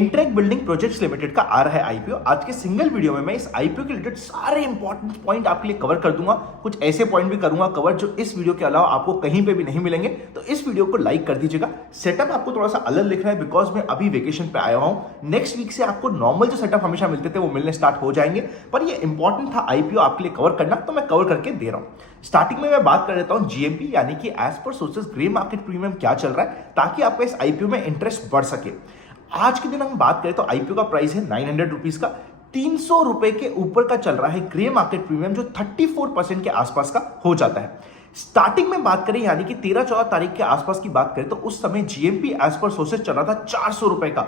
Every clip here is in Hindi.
इंटेक बिल्डिंग प्रोजेक्ट्स लिमिटेड का आ रहा है आईपीओ। आज के सिंगल वीडियो में मैं इस आईपीओ के रिलेटेड सारे इंपॉर्टेंट पॉइंट आपके लिए कवर कर दूंगा। कुछ ऐसे पॉइंट भी करूंगा कवर जो इस वीडियो के अलावा आपको कहीं पे भी नहीं मिलेंगे, तो इस वीडियो को लाइक कर दीजिएगा। सेटअप आपको थोड़ा सा अलग लिख रहा है बिकॉज मैं अभी वेकेशन पे आया हूं। नेक्स्ट वीक से आपको नॉर्मल जो सेटअप हमेशा मिलते थे वो मिलने स्टार्ट हो जाएंगे, पर ये इंपॉर्टेंट था आईपीओ आपके लिए कवर करना, तो मैं कवर करके दे रहा हूं। स्टार्टिंग में मैं बात कर देता हूं जीएमपी यानी कि as per sources grey market premium क्या चल रहा है, ताकि आपका इस आईपीओ में इंटरेस्ट बढ़ सके। आज के दिन हम बात करें तो आईपीओ का प्राइस है 900 रुपीज का, 300 रुपए के ऊपर का चल रहा है ग्रे मार्केट प्रीमियम, जो 34% के आसपास का हो जाता है। स्टार्टिंग में बात करें यानी कि 13-14 तारीख के आसपास की बात करें तो उस समय जीएमपी एज पर सोर्सेस चल रहा था 400 रुपए का।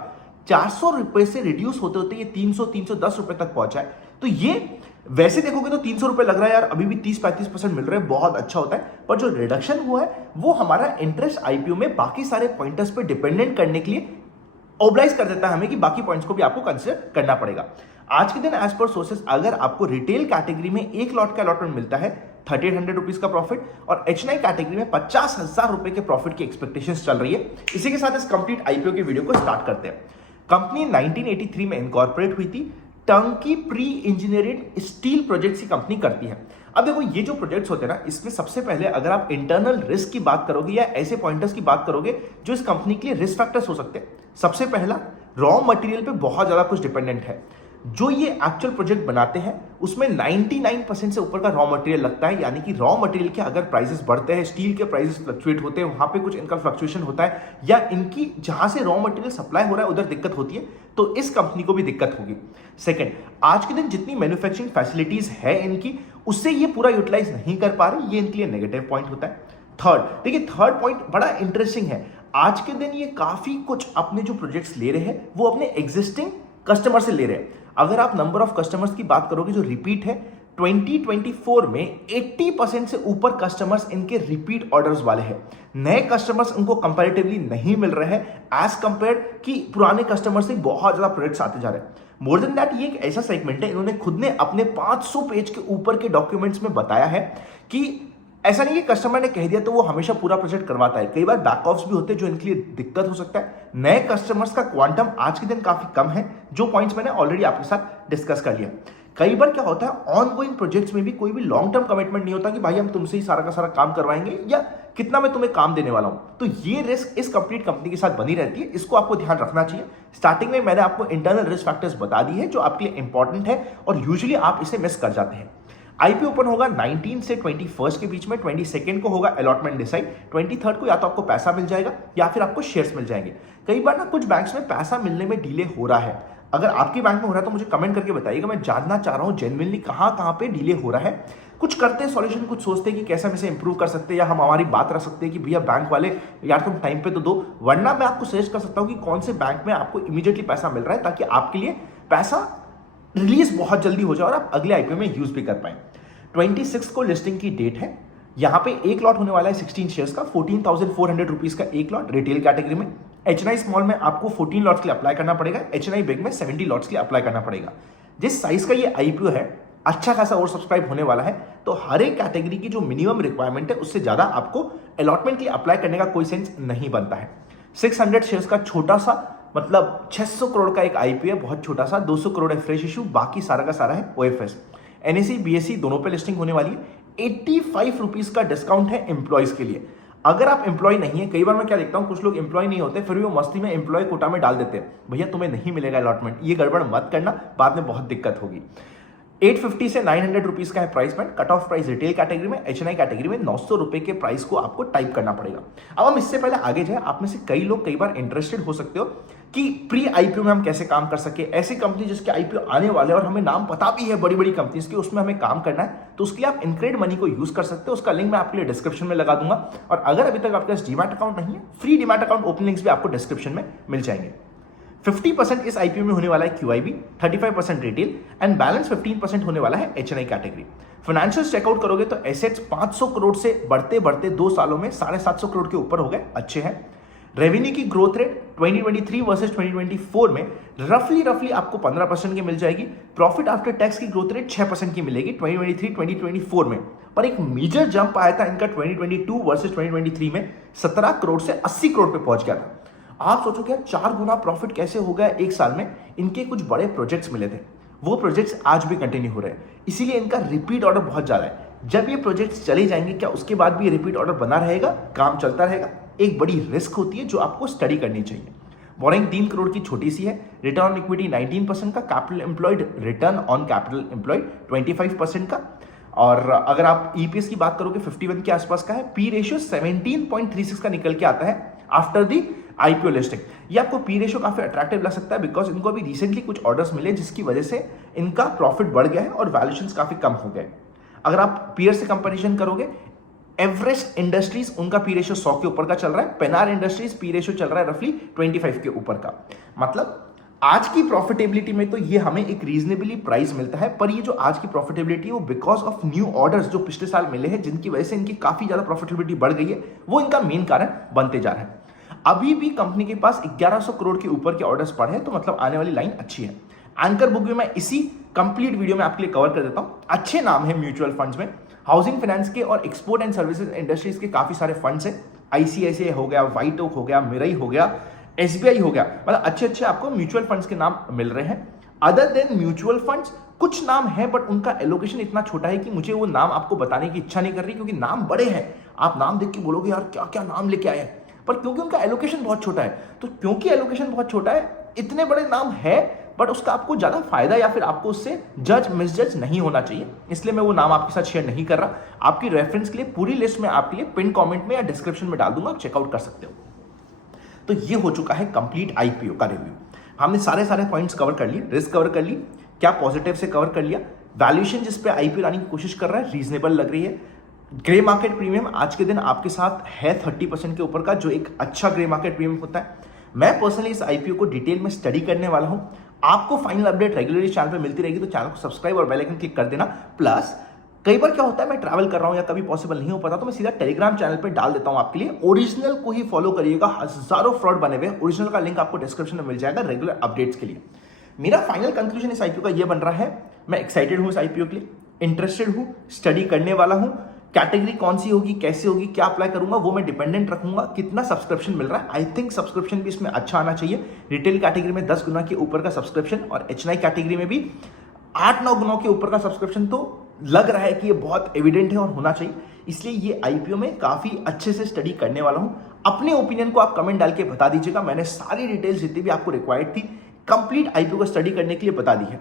400 रुपए से रिड्यूस होते होते ये 300-310 रुपए तक पहुंचा है। तो ये वैसे देखोगे तो 300 रुपए लग रहा है यार, अभी भी 30-35% मिल रहे हैं, बहुत अच्छा होता है। पर जो रिडक्शन हुआ है वो हमारा इंटरेस्ट आईपीओ में बाकी सारे पॉइंटर्स पे डिपेंडेंट करने के लिए ऑब्लाइज कर देता है हमें कि बाकी पॉइंट्स को भी आपको कंसीडर करना पड़ेगा। आज के दिन एज पर सोर्सेस अगर आपको रिटेल कैटेगरी में एक लॉट का अलॉटमेंट मिलता है 3800 रुपीज का प्रॉफिट, और एचएनआई कैटेगरी में 50,000 रुपए के प्रॉफिट की एक्सपेक्टेशन चल रही है। इसी के साथ इस कंप्लीट आईपीओ के वीडियो को स्टार्ट करते हैं। कंपनी 1983 में इनकॉर्पोरेट हुई थी। टंकी प्री इंजीनियरिंग स्टील प्रोजेक्ट्स की कंपनी करती है। अब देखो ये जो प्रोजेक्ट्स होते हैं ना, इसमें सबसे पहले अगर आप इंटरनल रिस्क की बात करोगे या ऐसे पॉइंटर्स की बात करोगे जो इस कंपनी के लिए रिस्क फैक्टर्स हो सकते हैं, सबसे पहला रॉ मटेरियल पे बहुत ज्यादा कुछ डिपेंडेंट है। जो ये एक्चुअल प्रोजेक्ट बनाते हैं उसमें 99% से ऊपर का रॉ मटेरियल लगता है, यानी कि रॉ मटेरियल के अगर प्राइसेस बढ़ते हैं, स्टील के प्राइसेस फ्लक्चुएट होते हैं, वहां पे कुछ इनका फ्लक्चुएशन होता है, या इनकी जहां से रॉ मटेरियल सप्लाई हो रहा है उधर दिक्कत होती है, तो इस कंपनी को भी दिक्कत होगी। सेकंड, आज के दिन जितनी मैन्युफैक्चरिंग फैसिलिटीज है इनकी, उससे ये पूरा यूटिलाइज नहीं कर पा रहे, ये इनके लिए नेगेटिव पॉइंट होता है। थर्ड, देखिए थर्ड पॉइंट बड़ा इंटरेस्टिंग है। आज के दिन ये काफी कुछ अपने जो प्रोजेक्ट्स ले रहे हैं वो अपने एग्जिस्टिंग कस्टमर से ले रहे हैं। अगर आप नंबर ऑफ कस्टमर्स की बात करोगे जो रिपीट है, 2024 में 80% से ऊपर कस्टमर्स इनके रिपीट ऑर्डर्स वाले हैं। नए कस्टमर्स उनको कंपैरेटिवली नहीं मिल रहे हैं एज कंपेयर कि पुराने कस्टमर से बहुत ज्यादा प्रोडक्ट्स आते जा रहे हैं। मोर देन दैट, ये एक ऐसा सेगमेंट है, इन्होंने खुद ने अपने 500 पेज के ऊपर के डॉक्यूमेंट्स में बताया है कि ऐसा नहीं कि कस्टमर ने कह दिया तो वो हमेशा पूरा प्रोजेक्ट करवाता है। कई बार बैक ऑफ्स भी होते हैं जो इनके लिए दिक्कत हो सकता है। नए कस्टमर्स का क्वांटम आज के दिन काफी कम है, जो पॉइंट्स मैंने ऑलरेडी आपके साथ डिस्कस कर लिया। कई बार क्या होता है, ऑन गोइंग प्रोजेक्ट्स में भी कोई भी लॉन्ग टर्म कमिटमेंट नहीं होता कि भाई हम तुमसे ही सारा का सारा काम करवाएंगे या कितना मैं तुम्हें काम देने वाला हूं। तो ये रिस्क इस कंप्लीट कंपनी के साथ बनी रहती है, इसको आपको ध्यान रखना चाहिए। स्टार्टिंग में मैंने आपको इंटरनल रिस्क फैक्टर्स बता दी है जो आपके लिए इंपॉर्टेंट है और यूजुअली आप इसे मिस कर जाते हैं। आईपीओ ओपन होगा 19 से 21 के बीच में। 22 को होगा अलॉटमेंट डिसाइड। 23 को या तो आपको पैसा मिल जाएगा या फिर आपको शेयर्स मिल जाएंगे। कई बार ना कुछ बैंक्स में पैसा मिलने में डिले हो रहा है। अगर आपके बैंक में हो रहा है तो मुझे कमेंट करके बताइएगा, मैं जानना चाह रहा हूं जेन्युइनली कहां पे डिले हो रहा है। कुछ करते हैं सॉल्यूशन, कुछ सोचते हैं कि कैसे हम इसे इंप्रूव कर सकते हैं, या हम हमारी बात रख सकते हैं कि भैया बैंक वाले यार तुम टाइम पे तो दो, वरना मैं आपको सजेस्ट कर सकता हूं कि कौन से बैंक में आपको इमीडिएटली पैसा मिल रहा है, ताकि आपके लिए पैसा रिलीज बहुत जल्दी हो जाए और आप अगले आईपीओ में यूज भी कर पाए। 26 को लिस्टिंग की डेट है। यहां पे एक लॉट होने वाला है 16 शेयर्स का, 14,400 रुपीज का एक लॉट रिटेल कैटेगरी में। एचएनआई स्मॉल में आपको 14 लॉट्स के लिए अप्लाई करना पड़ेगा, एचएनआई बिग में 70 लॉट्स के लिए अप्लाई करना पड़ेगा। जिस साइज का ये आईपीओ है, अच्छा खासा ओवर सब्सक्राइब होने वाला है, तो हर एक कैटेगरी की जो मिनिमम रिक्वायरमेंट है उससे ज्यादा आपको अलॉटमेंट के लिए अप्लाई करने का कोई सेंस नहीं बनता है। 600 शेयर्स का छोटा सा, मतलब 600 करोड़ का एक आईपीओ है, बहुत छोटा सा। 200 करोड़ है फ्रेश इशू, बाकी सारा का सारा है ओएफएस। एनएसई बीएसई दोनों पे लिस्टिंग होने वाली है। 85 रुपीज का डिस्काउंट है एम्प्लॉयज के लिए। अगर आप एम्प्लॉय नहीं है, कई बार मैं क्या देखता हूं, कुछ लोग एम्प्लॉय नहीं होते फिर भी वो मस्ती में एम्प्लॉय कोटा में डाल देते हैं, भैया तुम्हें नहीं मिलेगा अलॉटमेंट। ये गड़बड़ मत करना, बाद में बहुत दिक्कत होगी। 850 से 900 रुपीज का है price band. Cut off price retail category में, एचएनआई कैटेगरी में 900 रुपए के प्राइस को आपको टाइप करना पड़ेगा। अब हम इससे पहले आगे जाए, आप में से कई लोग कई बार इंटरेस्टेड हो सकते हो कि प्री आईपीओ में हम कैसे काम कर सके। ऐसी कंपनी जिसके आईपीओ आने वाले और हमें नाम पता भी है बड़ी बड़ी कंपनीज के, उसमें हमें काम करना है, तो उसके लिए आप इनक्रेड मनी को यूज कर सकते हो। उसका लिंक मैं आपके लिए डिस्क्रिप्शन में लगा दूंगा। और अगर अभी तक आपके पास डीमैट अकाउंट नहीं है, free demat account open links भी आपको डिस्क्रिप्शन में मिल जाएंगे। 50% इस आईपीओ में होने वाला है क्यूआईबी, 35% रिटेल एंड बैलेंस 15% होने वाला है एचएनआई कैटेगरी। फाइनेंशियल चेकआउट करोगे तो एसेट्स 500 करोड़ से बढ़ते बढ़ते 2 सालों में 750 करोड़ के ऊपर हो गए, अच्छे हैं। रेवेन्यू की ग्रोथ रेट 2023 वर्सेस 2024 में रफली आपको 15% की मिल जाएगी। प्रॉफिट आफ्टर टैक्स की ग्रोथ रेट 6% की मिलेगी 2023-2024 में। पर एक मेजर जंप आया था इनका 2022 वर्सेस 2023 में, 17 करोड़ से 80 करोड़ पे पहुंच गया था। आप सोचोगे यार 4 गुना प्रॉफिट कैसे हो गया एक साल में। इनके कुछ बड़े प्रोजेक्ट्स मिले थे, वो प्रोजेक्ट्स आज भी कंटिन्यू हो रहे हैं, इसीलिए इनका रिपीट ऑर्डर बहुत ज़्यादा है। जब ये प्रोजेक्ट्स चले जाएंगे, क्या उसके बाद भी रिपीट ऑर्डर बना रहेगा, काम चलता रहेगा? एक बड़ी रिस्क होती है जो आपको स्टडी करनी चाहिए। बोरिंग 3 करोड़ की छोटी सी है, रिटर्न ऑन इक्विटी 19% का, capital employed return on capital employed 25% का, और अगर आप ईपीएस की बात करोगे 51 के आसपास का है। पी रेशियो 17.36 का निकल के आता है आफ्टर दी आईपीओ लिस्टिंग। ये आपको पी रेशियो काफी अट्रैक्टिव लग सकता है बिकॉज इनको अभी रिसेंटली कुछ ऑर्डर्स मिले जिसकी वजह से इनका प्रॉफिट बढ़ गया है और वैल्यूएशंस काफी कम हो गए। अगर आप पीयर से कंपैरिजन करोगे, एवरेस्ट इंडस्ट्रीज उनका पी रेशियो 100 के ऊपर का चल रहा है, पेनार इंडस्ट्रीज पी रेशियो चल रहा है रफली 25 के ऊपर का। मतलब आज की प्रॉफिटेबिलिटी में तो ये हमें एक रीजनेबली प्राइस मिलता है, पर ये जो आज की प्रॉफिटेबिलिटी है वो बिकॉज ऑफ न्यू ऑर्डर्स जो पिछले साल मिले हैं जिनकी वजह से इनकी काफी ज्यादा प्रॉफिटेबिलिटी बढ़ गई है, वो इनका मेन कारण बनते जा रहा है। अभी भी कंपनी के पास 1100 करोड़ के ऊपर के ऑर्डर्स पड़े हैं, तो मतलब आने वाली लाइन अच्छी है। एंकर बुक भी मैं इसी कंप्लीट वीडियो में आपके लिए कवर कर देता हूं। अच्छे नाम है म्यूचुअल फंड्स में, हाउसिंग फाइनेंस के और एक्सपोर्ट एंड सर्विसेज इंडस्ट्रीज के काफी सारे फंड्स हैं। आईसीआईसीआई हो गया, व्हाइट ओक हो गया, मिरई हो गया, एसबीआई हो गया, मतलब अच्छे अच्छे आपको म्यूचुअल फंड्स के नाम मिल रहे हैं। अदर देन म्यूचुअल फंड्स कुछ नाम है बट उनका एलोकेशन इतना छोटा है कि मुझे वो नाम आपको बताने की इच्छा नहीं कर रही, क्योंकि नाम बड़े हैं। आप नाम देख के बोलोगे यार क्या क्या नाम लेके आए हैं, पर क्योंकि उनका एलोकेशन बहुत छोटा है, तो क्योंकि एलोकेशन बहुत छोटा है, इतने बड़े नाम है बट उसका आपको ज्यादा फायदा या फिर आपको उससे जज मिसजज नहीं होना चाहिए, इसलिए मैं वो नाम आपके साथ शेयर नहीं कर रहा। आपकी रेफरेंस के लिए पूरी लिस्ट में आपके लिए पिन कमेंट में या डिस्क्रिप्शन में डाल दूंगा, आप चेकआउट कर सकते हो। तो ये हो चुका है कंप्लीट आईपीओ का रिव्यू। हमने सारे पॉइंट्स कवर कर लिए, रिस्क कवर कर ली, क्या पॉजिटिव से कवर कर लिया, वैल्यूएशन जिस पे आईपीओ लाने की कोशिश कर रहा है रीजनेबल लग रही है। ग्रे मार्केट प्रीमियम आज के दिन आपके साथ है 30% के ऊपर का, जो एक अच्छा ग्रे मार्केट प्रीमियम होता है। मैं पर्सनली इस आईपीओ को डिटेल में स्टडी करने वाला हूं। आपको फाइनल अपडेट रेगुलरली चैनल पे मिलती रहेगी, तो चैनल को सब्सक्राइब और बेल आइकन क्लिक कर देना। प्लस कई बार क्या होता है, मैं ट्रैवल कर रहा हूं या कभी पॉसिबल नहीं हो पाता, तो मैं सीधा टेलीग्राम चैनल पे डाल देता हूं आपके लिए। ओरिजिनल को ही फॉलो करिएगा, हजारों फ्रॉड बने हुए, ओरिजिनल का लिंक आपको डिस्क्रिप्शन में मिल जाएगा रेगुलर अपडेट्स के लिए। मेरा फाइनल कंक्लूजन इस आईपीओ का ये बन रहा है, मैं एक्साइटेड हूं इस आईपीओ के लिए, इंटरेस्टेड हूं, स्टडी करने वाला हूं। कैटेगरी कौन सी होगी, कैसे होगी, क्या अप्लाई करूंगा, वो मैं डिपेंडेंट रखूंगा। कितना सब्सक्रिप्शन मिल रहा है, आई थिंक सब्सक्रिप्शन भी इसमें अच्छा आना चाहिए। रिटेल कैटेगरी में 10 गुना के ऊपर का सब्सक्रिप्शन और एचएनआई कैटेगरी में भी 8-9 गुना के ऊपर का सब्सक्रिप्शन तो लग रहा है कि ये बहुत एविडेंट है और होना चाहिए। इसलिए ये आईपीओ में काफी अच्छे से स्टडी करने वाला हूं। अपने ओपिनियन को आप कमेंट डाल के बता दीजिएगा। मैंने सारी डिटेल्स जितनी भी आपको रिक्वायर्ड थी कंप्लीट आईपीओ को स्टडी करने के लिए बता दी है।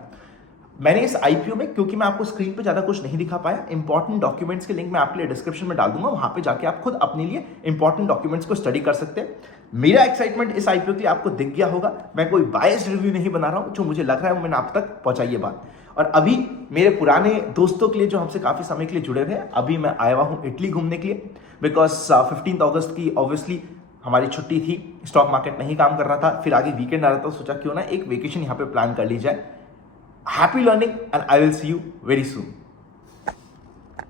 मैंने इस आईपीओ में, क्योंकि मैं आपको स्क्रीन पे ज्यादा कुछ नहीं दिखा पाया, इंपॉर्टेंट डॉक्यूमेंट्स के लिंक मैं आपके लिए डिस्क्रिप्शन में डाल दूंगा, वहां पे जाके आप खुद अपने लिए इंपॉर्टेंट डॉक्यूमेंट्स को स्टडी कर सकते हैं। मेरा एक्साइटमेंट इस आईपीओ के लिए आपको दिख गया होगा। मैं कोई बायस्ड रिव्यू नहीं बना रहा हूं, जो मुझे लग रहा है वो मैंने आप तक पहुंचाई है बात। और अभी मेरे पुराने दोस्तों के लिए जो हमसे काफी समय के लिए जुड़े थे, अभी मैं आया हुआ हूं इटली घूमने के लिए, बिकॉज 15 अगस्त की ऑब्वियसली हमारी छुट्टी थी, स्टॉक मार्केट नहीं काम कर रहा था, फिर आगे वीकेंड आ रहा था, सोचा क्यों ना एक वेकेशन यहाँ पे प्लान कर ली जाए। Happy learning and I will see you very soon.